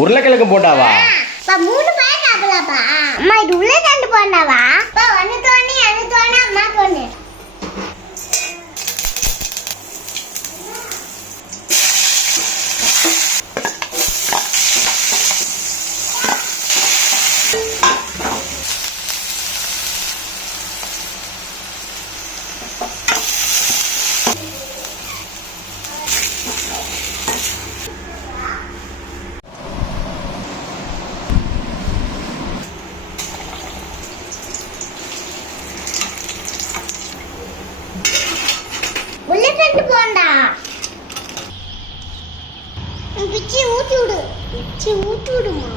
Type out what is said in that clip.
உருளைக்கிழங்கு போட்டாவா? மூணு பாய் சாப்பிடலாப்பா. அம்மா இது உருளைக்கிழங்கு போண்டாவா? ஒன்னு தோணி அம்மா தோணு. உருளைக்கிழங்கு போண்டா பிச்சி ஊட்டி விடுமா.